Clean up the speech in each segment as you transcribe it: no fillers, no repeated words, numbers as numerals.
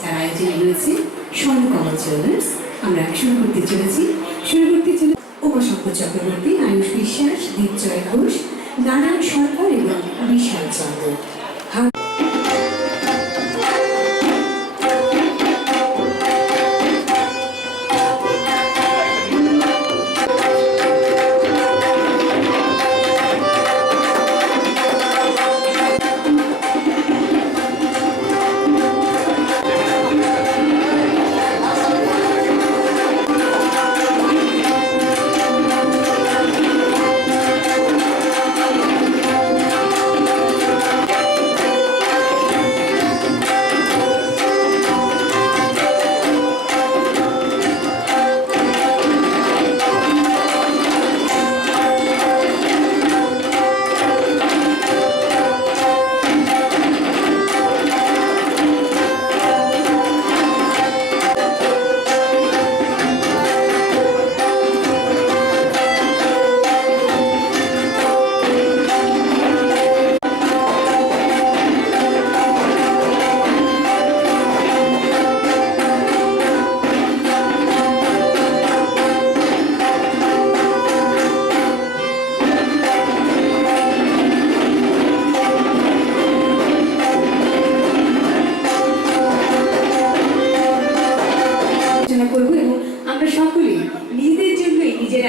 যারা আয়োজনে রয়েছে স্বর্ণকমল জুয়েলার্স, আমরা শুরু করতে চলেছি উমাশঙ্কর চক্রবর্তী, আয়ুষ বিশ্বাস, দীপজয় ঘোষ, নারায়ণ সরকার এবং বিশাল চন্দ্র।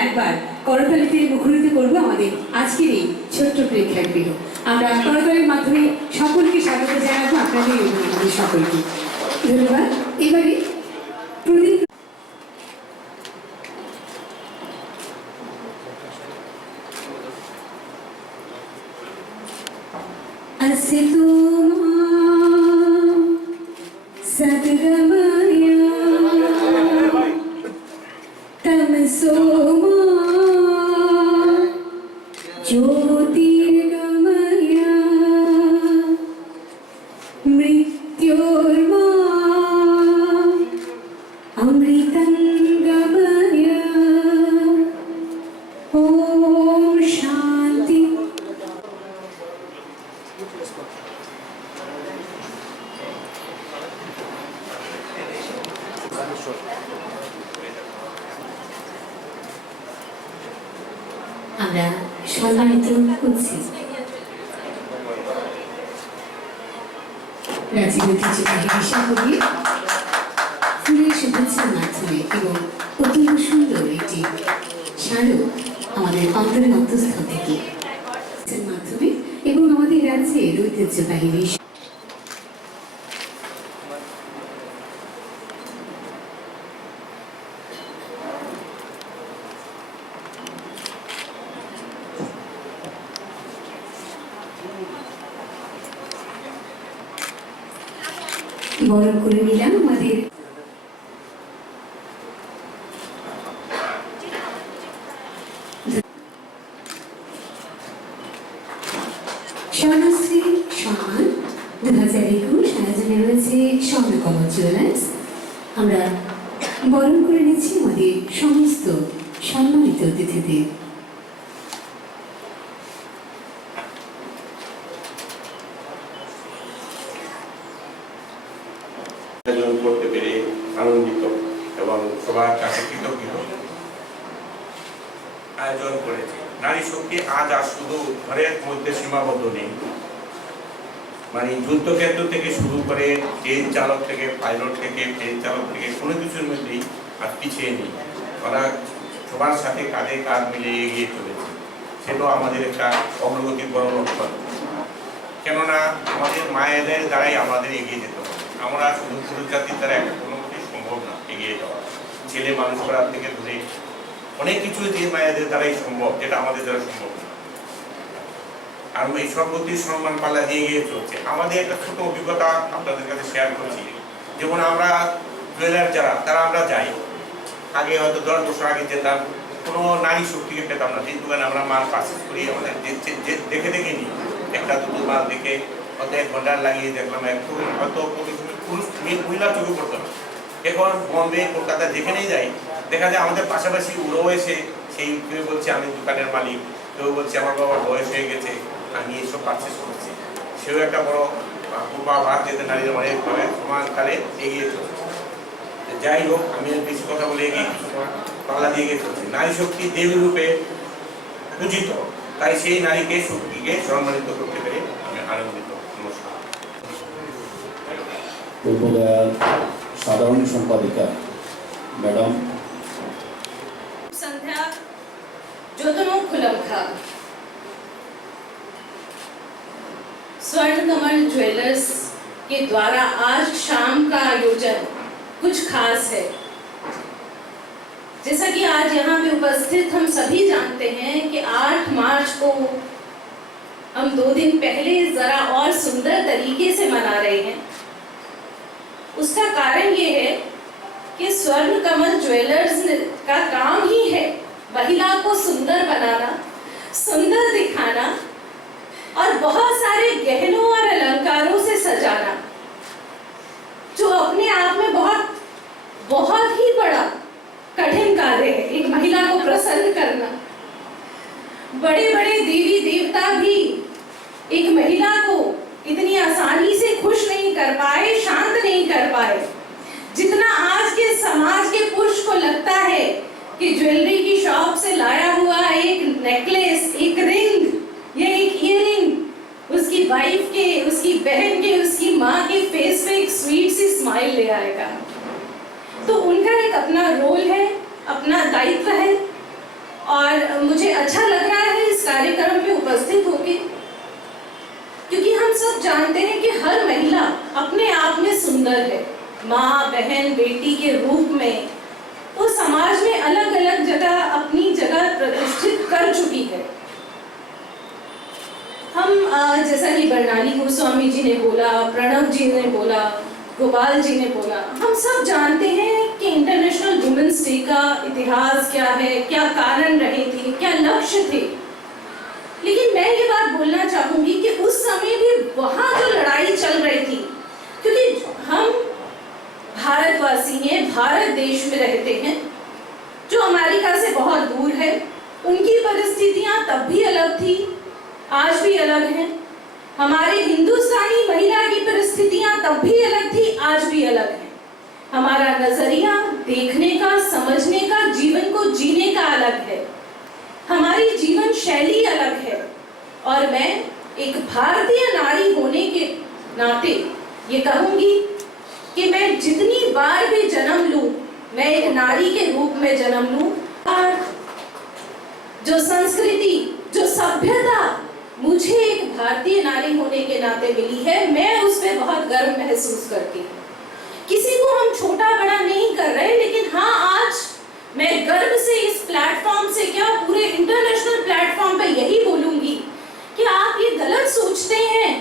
একবার করতালিতে মুখরিত করবো আমাদের আজকের এই ছোট্ট প্রেক্ষাগৃহ। আমরা করতালির মাধ্যমে সকলকে স্বাগত জানাবো, আপনাদের এবং আমাদের সকলকে ধন্যবাদ। এবারে প্রদীপ আসে তোমার সদগময়া তমসোমা ज्योतिर्गमया मृत्योर्मा अमृतंगमया ओम शांति। আমরা সম্মানিত করছি রাজীব ঐতিহ্যবাহী বিষয়গুলি ফুলের শুভেচ্ছার মাধ্যমে এবং অত্যন্ত সুন্দর একটি স্মারক আমাদের অন্তরের অন্তঃস্থল থেকে মাধ্যমে এবং আমাদের রাজ্যের ঐতিহ্যবাহী বরণ করে নিলাম আমাদের স্বর্ণশ্রী সম্মান 2021 আয়োজনে রয়েছে স্বর্ণকমল জুয়েলার্স। আমরা বরণ করে নিচ্ছি আমাদের সমস্ত সম্মানিত অতিথিদের। করতে পেরে আনন্দিত এবং সবার কাছে কৃতজ্ঞ আয়োজন করেছে। নারী শক্তি আজ আর শুধু ঘরের মধ্যে সীমাবদ্ধ নেই, মানে যুদ্ধক্ষেত্র থেকে শুরু করে ট্রেন চালক থেকে পাইলট থেকে ট্রেন চালক থেকে কোনো কিছুর মধ্যেই আর পিছিয়ে নেই। ওরা সবার সাথে কাঁধে কাঁধ মিলিয়ে এগিয়ে চলেছে, সেটাও আমাদের একটা অগ্রগতির বড় লক্ষণ। কেননা আমাদের মায়েদের দ্বারাই আমাদের এগিয়ে যেতে হবে। আমরা শুধু পুরুষ জাতির দ্বারা একটা কোনো কিছুই সম্ভব না এগিয়ে যাওয়া। ছেলে মানুষ করার থেকে ধরে অনেক কিছু যে মায়েদের দ্বারাই সম্ভব, যেটা আমাদের দ্বারা সম্ভব না। আর এই সর্বতির সম্মান পাল্লা দিয়ে এগিয়ে চলছে। আমাদের একটা ছোট অভিজ্ঞতা আপনাদের কাছে শেয়ার করছি। যেমন আমরা জুয়েলার যারা, তারা আমরা যাই, আগে হয়তো 10 বছর আগে যেতাম, কোনো নারী শক্তিকে পেতাম না। যে দোকানে আমরা মাল পারচেস করি আমাদের দেখে দেখে নিই, একটা দুটো মাল দেখে হয়তো 1 ঘন্টা লাগিয়ে দেখলাম, একটু হয়তো পুরুষ মহিলা চোখে পড়তো না। এখন বম্বে কলকাতা যেখানেই যাই দেখা যায় আমাদের পাশাপাশি ওরাও এসে সেই কেউ বলছে আমি দোকানের মালিক, কেউ বলছে আমার বাবার বয়স হয়ে গেছে আমি এসব পারচেস করছি। সেও একটা বড় পূর্বাভাস, যেতে নারীরা অনেকভাবে সমান তালে এগিয়ে চলছে। যাই হোক, আমি বেশি কথা বলে এগিয়ে কিছু পাল্লা দিয়ে এগিয়ে চলছি। নারী শক্তি দেবী রূপে পূজিত, তাই সেই নারীকে শক্তিকে সম্মানিত করতে পেরে আমি আনন্দিত। নমস্কার। পূর্বদয়ার সাধারণ সম্পাদিকা ম্যাডাম। संध्या ज्योतनो खुलमखा स्वर्ण कमल ज्वेलर्स के द्वारा आज शाम का आयोजन कुछ खास है। जैसा कि आज यहाँ पे उपस्थित हम सभी जानते हैं कि 8 मार्च को हम 2 दिन पहले जरा और सुंदर तरीके से मना रहे हैं। उसका कारण ये है कि स्वर्ण कमल ज्वेलर्स का काम ही है महिला को सुंदर बनाना, सुंदर दिखाना और बहुत सारे गहनों और अलंकारों से सजाना, जो अपने आप में बहुत ही बड़ा कठिन कार्य है। एक महिला को प्रसन्न करना, बड़े बड़े देवी देवता भी एक महिला को इतनी आसानी से खुश नहीं कर पाए, शांत नहीं कर पाए, जितना आज के समाज के पुरुष को लगता है कि ज्वेलरी की शॉप से लाया हुआ एक नेकलेस, एक रिंग या एक ईयरिंग उसकी वाइफ के, उसकी बहन के, उसकी माँ के फेस पे एक स्वीट सी स्माइल ले आएगा। तो उनका एक अपना रोल है, अपना दायित्व है और मुझे अच्छा लग रहा है इस कार्यक्रम में उपस्थित होके, क्योंकि हम सब जानते हैं कि हर महिला अपने आप में सुंदर है। माँ, बहन, बेटी के रूप में वो समाज में अलग अलग जगह अपनी जगह प्रतिष्ठित कर चुकी है। हम जैसा कि बरनानी गोस्वामी जी ने बोला, प्रणव जी ने बोला, गोपाल जी ने बोला, हम सब जानते हैं कि इंटरनेशनल वुमेन्स डे का इतिहास क्या है, क्या कारण रहे थे, क्या लक्ष्य थे। लेकिन मैं ये बात बोलना चाहूंगी कि उस समय भी वहां जो लड़ाई चल रही थी, क्योंकि हम भारतवासी हैं, भारत देश में रहते हैं, जो अमेरिका से बहुत दूर है, उनकी परिस्थितियां तब भी अलग थी, आज भी अलग हैं। हमारे हिंदुस्तानी महिला की परिस्थितियां तब भी अलग थी, आज भी अलग है। हमारा नजरिया देखने का, समझने का, जीवन को जीने का अलग है, हमारी जीवन शैली अलग है। और मैं एक भारतीय नारी होने के नाते ये कहूंगी कि मैं जितनी बार भी जन्म लूं, मैं एक नारी के रूप में जन्म लूं। और जो संस्कृति, जो सभ्यता मुझे एक भारतीय नारी होने के नाते मिली है, मैं उस पर बहुत गर्व महसूस करती हूँ। किसी को हम छोटा बड़ा नहीं कर रहे, लेकिन हाँ, आज मैं गर्व से इस प्लेटफॉर्म से, क्या पूरे इंटरनेशनल प्लेटफॉर्म पे यही बोलूंगी कि आप ये गलत सोचते हैं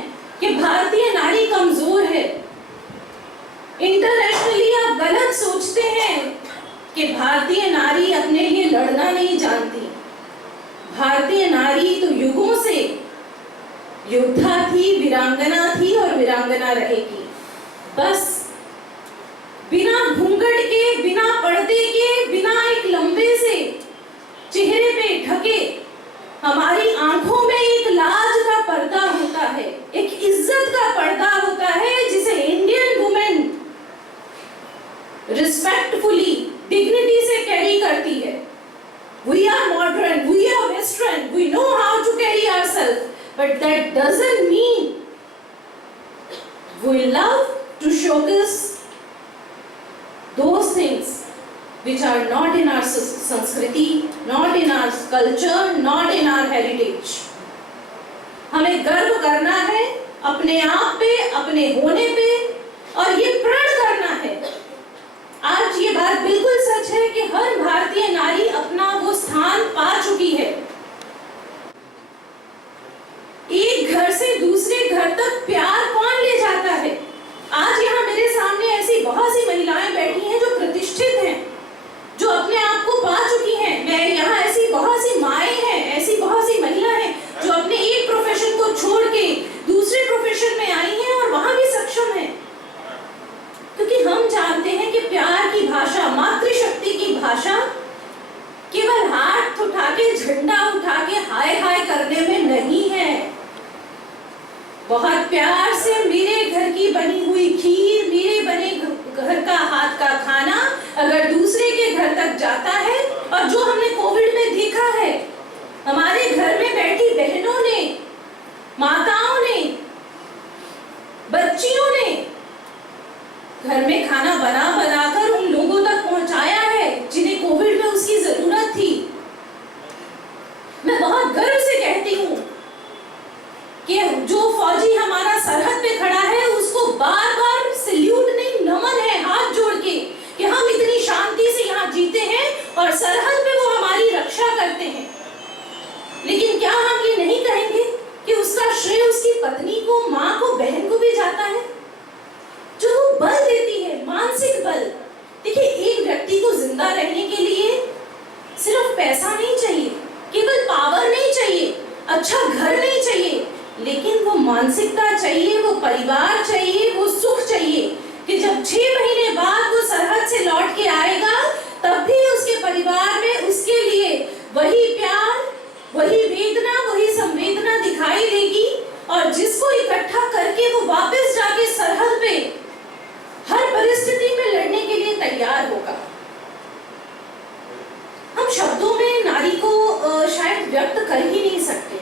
कि भारतीय नारी कमजोर है। इंटरनेशनली आप गलत सोचते हैं कि भारतीय नारी अपने लिए लड़ना नहीं जानती। भारतीय नारी तो युगों से योद्धा थी, वीरांगना थी और वीरांगना रहेगी। बस बिना घूंघट के, बिना पर्दे के, बिना एक लंबे से चेहरे पे ढके हमारी आंखों में एक लाज का पर्दा होता है, एक इज्जत का पर्दा होता है, जिसे इंडियन वुमेन रिस्पेक्टफुली, डिग्निटी से कैरी करती है। We are modern, we are western, we know how to carry ourselves, but that doesn't mean we love to showcase those things which are not in our संस्कृति, not in our culture, not in our heritage. हमें गर्व करना है अपने आप पे, अपने होने पे, और ये प्रण करना है। आज ये बात बिल्कुल सच है कि हर भारतीय नारी अपना वो स्थान पा चुकी है। एक घर से दूसरे घर तक प्यार कौन ले जाता है? आज यहाँ मेरे सामने ऐसी बहुत सी महिलाएं बैठी हैं जो प्रतिष्ठित हैं, जो अपने आप को पा चुकी हैं। मैं यहाँ ऐसी बहुत सी माएं हैं, ऐसी बहुत सी महिला हैं जो अपने एक प्रोफेशन को छोड़ के दूसरे प्रोफेशन में आई हैं और वहां भी सक्षम हैं, क्योंकि हम जानते हैं कि प्यार की भाषा, मातृशक्ति की भाषा केवल हाथ उठा के झंडा प्यार से मेरे घर की बनी हुई खीर, मेरे बने घर का हाथ का खाना अगर दूसरे के घर तक जाता है, और जो हमने कोविड में देखा है, हमारे घर में बैठी बहनों ने, माताओं ने, बच्चियों ने घर में खाना बना बनाकर उन लोगों तक पहुंचाया है जिन्हें कोविड में उसकी जरूरत थी। मैं बहुत गर्व से कहती हूँ कि जो फौजी हमारा सरहद पे खड़ा है उसको बार बार सैल्यूट नहीं, नमन है हाथ जोड़ के कि हम इतनी शांति से यहाँ जीते हैं और सरहद पे वो हमारी रक्षा करते हैं। लेकिन क्या हम ये नहीं कहेंगे कि उसका श्रेय उसकी पत्नी को, माँ को, बहन को भी जाता है, जो वो बल देती है, मानसिक बल। देखिए, एक व्यक्ति को जिंदा रहने के लिए सिर्फ पैसा नहीं चाहिए, केवल पावर नहीं चाहिए, अच्छा घर नहीं चाहिए, लेकिन वो मानसिकता चाहिए, वो परिवार चाहिए, वो सुख चाहिए कि जब 6 महीने बाद वो सरहद से लौट के आएगा तब भी उसके परिवार में उसके लिए वही प्यार, वही वेदना, वही संवेदना दिखाई देगी, और जिसको इकट्ठा करके वो वापस जाके सरहद पे हर परिस्थिति में लड़ने के लिए तैयार होगा। हम शब्दों में नारी को शायद व्यक्त कर ही नहीं सकते,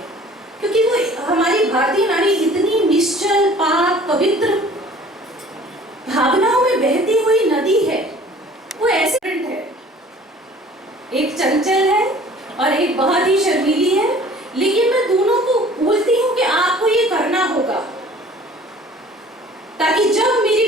क्योंकि वो हमारी भारतीय नारी इतनी निश्चल, पाक, पवित्र भावनाओं में बहती हुई नदी है। वो ऐसे है, एक चंचल है और एक बहुत ही शर्मीली है, लेकिन मैं दोनों को बोलती हूँ कि आपको ये करना होगा, ताकि जब मेरी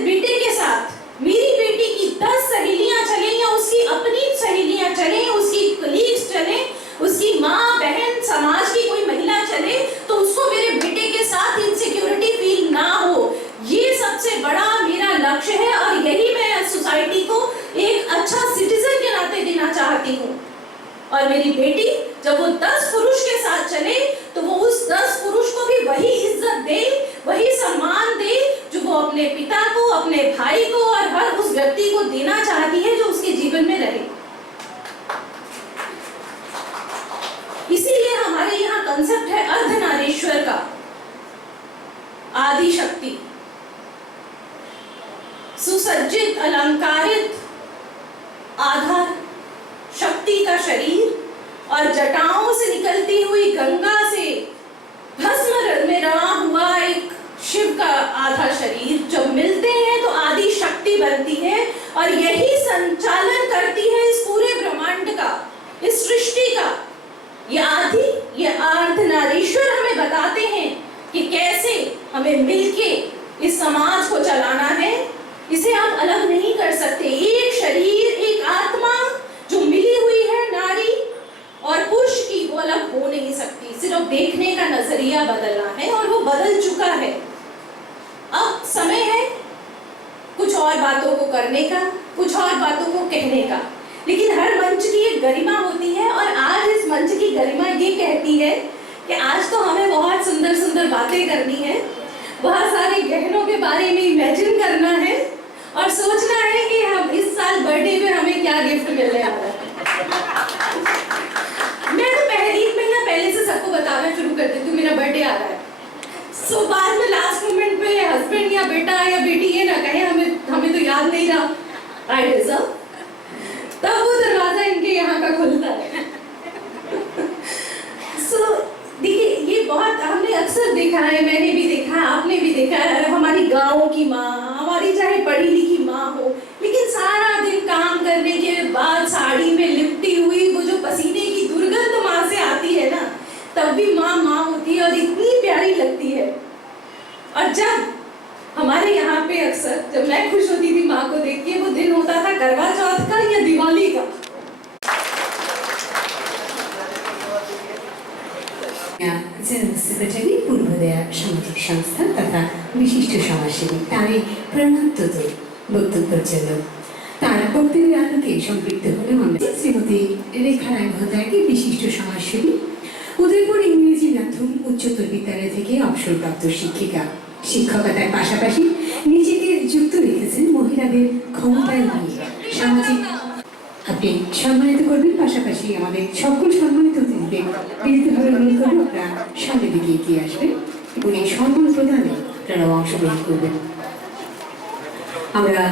बेटे के साथ मेरी बेटी की 10 सहेलियां चले या उसकी अपनी सहेलियां चले, उसकी कलीग्स चले, उसकी माँ, बहन, समाज की कोई महिला चले, तो उसको मेरे बेटे के साथ इनसिक्योरिटी फील ना हो। ये सबसे बड़ा मेरा लक्ष्य है और यही मैं सोसाइटी को एक अच्छा सिटीजन के नाते देना चाहती हूँ। और मेरी बेटी जब वो 10 पुरुष के साथ चले तो वो उस 10 पुरुष को भी वही इज्जत दे, वही सम्मान दे जो वो अपने पिता को, अपने भाई को और हर उस व्यक्ति को देना चाहती है जो उसके जीवन में रहे। इसीलिए हमारे यहाँ कंसेप्ट है अर्धनारीश्वर का, आदि शक्ति, सुसज्जित, अलंकारित आधार, शक्ति का शरीर और जटाओं से निकलती हुई गंगा से भस्म में रवा हुआ एक शिव का आधा शरीर, जब मिलते हैं तो आदि शक्ति बनती है और यही संचालन करती है इस पूरे ब्रह्मांड का, इस सृष्टि का। ये आदि, ये अर्धनारीश्वर हमें बताते हैं कि कैसे हमें मिलके इस समाज को चलाना है। इसे हम अलग नहीं कर सकते। एक शरीर, एक आत्मा जो मिली हुई है नारी और पुरुष की, वो अलग हो नहीं सकती। सिर्फ देखने का नजरिया बदलना है और वो बदल चुका है। अब समय है कुछ और बातों को करने का, कुछ और बातों को कहने का, लेकिन हर मंच की एक गरिमा होती है और आज इस मंच की गरिमा ये कहती है कि आज तो हमें बहुत सुंदर सुंदर बातें करनी है, बहुत सारे गहनों के बारे में इमेजिन करना है और सोचना है कि हम इस साल बर्थडे में हमें क्या गिफ्ट मिलने वाला है। मैं तो एक महीना पहले से सबको बताना शुरू कर देती हूँ मेरा बर्थडे आ रहा है। सो बाद में लास्ट मोमेंट पे हस्बैंड या बेटा या बेटी ये ना कहे हमें तो याद नहीं रहा, आई डिजर्व, तब वो दरवाजा इनके यहाँ का खुलता है। सो देखिए, ये बहुत हमने अक्सर देखा है, मैंने भी देखा है, आपने भी देखा है, हमारी गाँव की माँ, हमारी चाहे पढ़ी लिखी माँ हो, लेकिन सारा दिन काम करने के बाद साड़ी में लिपटी हुई वो जो पसीने की दुर्गंध माँ से आती है ना, तब भी माँ माँ होती है और इतनी प्यारी लगती है। और जब हमारे यहाँ पे अक्सर जब मैं खुश होती थी माँ को देख के, वो दिन होता था करवा चौथ का या दिवाली का। जनरल सेक्रेटारी पूर्वोदया সামাজিক সংস্থা তথা বিশিষ্ট সমাজসেবী তারই প্রণান্তত বক্তব্যের জন্য তার বক্তব্যের আলোকে সম্পৃক্ত হলেও আমরা শ্রীমতী রেখা রায় মহোদয়কে বিশিষ্ট সমাজসেবী, উদয়পুর ইংরেজি মাধ্যম উচ্চতর বিদ্যালয় থেকে অবসরপ্রাপ্ত শিক্ষিকা, শিক্ষকতার পাশাপাশি নিজেকে যুক্ত রেখেছেন মহিলাদের ক্ষমতায়ন নিয়ে সামাজিক। আপনি সম্মানিত করবেন, পাশাপাশি আমাদের সকল সম্মানিত অতিথিদের বিনীতভাবে অনুরোধ করবো আপনারা সামনের দিকে এগিয়ে আসবেন। এবং এই সম্মান প্রদানে আপনারা অংশগ্রহণ করবেন। আমরা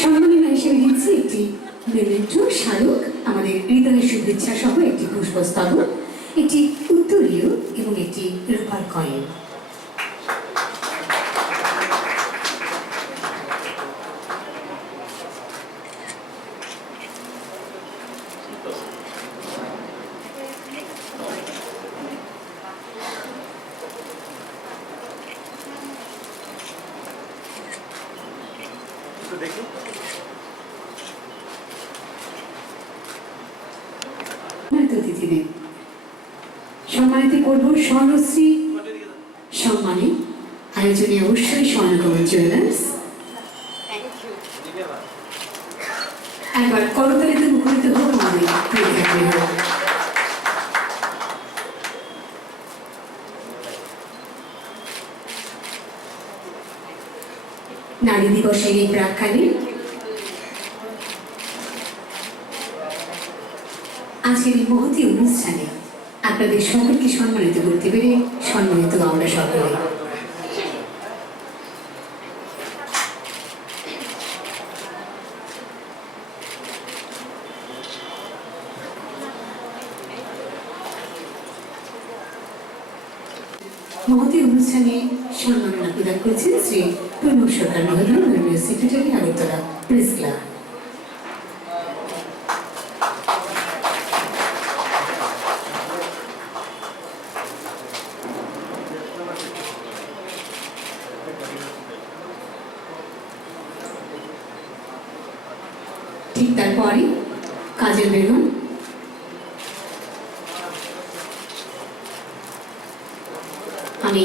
সম্মাননা হিসেবে দিচ্ছি একটি মেমেন্টো, স্মারক, আমাদের হৃদয়ের শুভেচ্ছা সহ একটি পুষ্পস্তবক, একটি উত্তরীয় এবং একটি রূপার কয়েন। অতিথিদের সম্মানিত করব স্বর্ণশ্রী সম্মানে আয়োজনে অবশ্যই স্বর্ণকমল জুয়েলার্স। একবার করতালিতে মুখরিত হোক আমাদের নারী দিবসের এই প্রাক্কালে আজকের এই মহতী অনুষ্ঠানে আপনাদের সকলকে সম্মানিত করতে পেরে সম্মানিত আমরা সকলে। মহতী অনুষ্ঠানে সম্মাননা প্রদান করেছেন শ্রী প্রণব সরকার মহোদয়, মাননীয় সেক্রেটারি, আগরতলা প্রেস ক্লাব। ঠিক তারপরে কাজল বেগম, আমি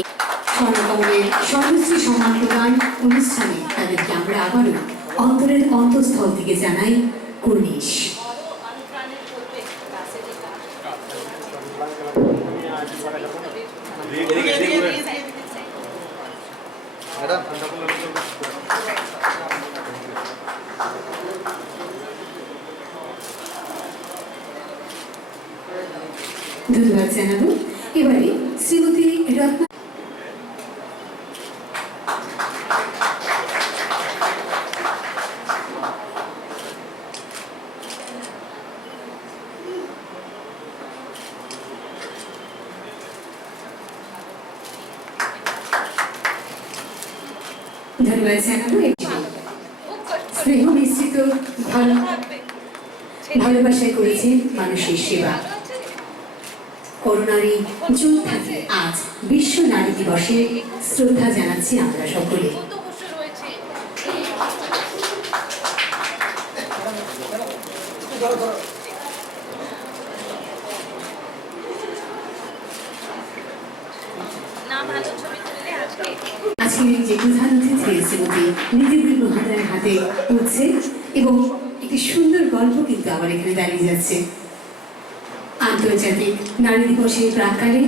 স্বর্ণকমলের সর্বশ্রী সম্মান প্রদান অনুষ্ঠানে তাদেরকে আমরা আবারও অন্তরের অন্তঃস্থল থেকে জানাই কুর্নিশ। ধন্যবাদ জানাবো। এবারে শ্রীমতী রত্না ধন্যবাদ জানাবো। স্নেহ মিশ্রিত ভালোবাসায় করেছেন মানুষের সেবা। করোনার এই যোদ্ধাকে আজ বিশ্ব নারী দিবসে শ্রদ্ধা জানাচ্ছি আমরা সকলে। আজকের যে প্রধান অতিথি শ্রীমতী নীতিবী মহোদয়ের হাতে উঠছে এবং একটি সুন্দর গল্প কিন্তু আবার এখানে দাঁড়িয়ে যাচ্ছে। আন্তর্জাতিক নারী দিবসের প্রাক্কালে